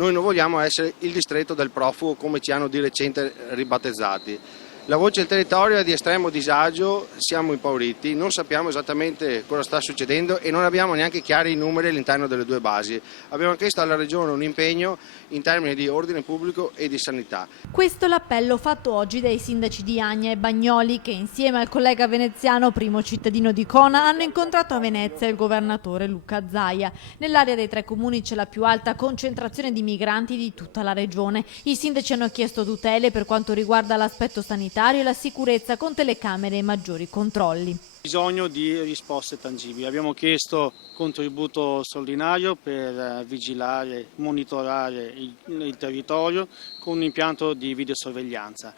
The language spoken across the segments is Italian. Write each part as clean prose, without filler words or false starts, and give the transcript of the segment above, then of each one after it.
Noi non vogliamo essere il distretto del profugo come ci hanno di recente ribattezzati. La voce del territorio è di estremo disagio, siamo impauriti, non sappiamo esattamente cosa sta succedendo e non abbiamo neanche chiari i numeri all'interno delle due basi. Abbiamo chiesto alla Regione un impegno in termini di ordine pubblico e di sanità. Questo è l'appello fatto oggi dai sindaci di Agna e Bagnoli che insieme al collega veneziano, primo cittadino di Cona, hanno incontrato a Venezia il governatore Luca Zaia. Nell'area dei tre comuni c'è la più alta concentrazione di migranti di tutta la regione. I sindaci hanno chiesto tutele per quanto riguarda l'aspetto sanitario e la sicurezza con telecamere e maggiori controlli. Bisogno di risposte tangibili. Abbiamo chiesto contributo straordinario per vigilare, monitorare il territorio con un impianto di videosorveglianza.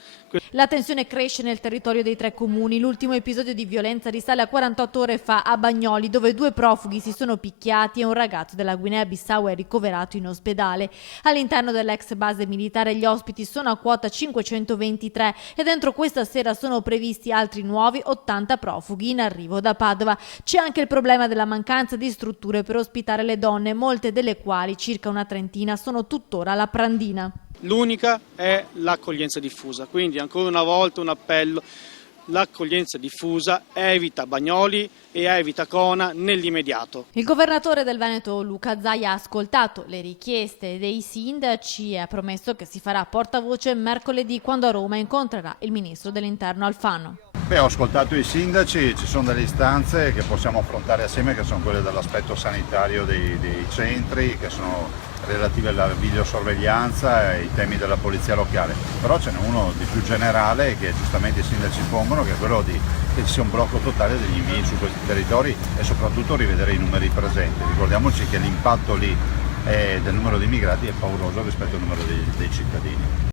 La tensione cresce nel territorio dei tre comuni. L'ultimo episodio di violenza risale a 48 ore fa a Bagnoli, dove due profughi si sono picchiati e un ragazzo della Guinea-Bissau è ricoverato in ospedale. All'interno dell'ex base militare gli ospiti sono a quota 523 e dentro questa sera sono previsti altri nuovi 80 profughi in arrivo da Padova. C'è anche il problema della mancanza di strutture per ospitare le donne, molte delle quali, circa una trentina, sono tuttora alla Prandina. L'unica è l'accoglienza diffusa, quindi ancora una volta un appello: l'accoglienza diffusa evita Bagnoli e evita Cona nell'immediato. Il governatore del Veneto Luca Zaia ha ascoltato le richieste dei sindaci e ha promesso che si farà portavoce mercoledì quando a Roma incontrerà il ministro dell'Interno Alfano. Ho ascoltato i sindaci, ci sono delle istanze che possiamo affrontare assieme, che sono quelle dell'aspetto sanitario dei centri, che sono relative alla videosorveglianza e ai temi della polizia locale. Però ce n'è uno di più generale che giustamente i sindaci pongono, che è quello che ci sia un blocco totale degli invii su questi territori e soprattutto rivedere i numeri presenti. Ricordiamoci che l'impatto lì del numero di immigrati è pauroso rispetto al numero dei cittadini.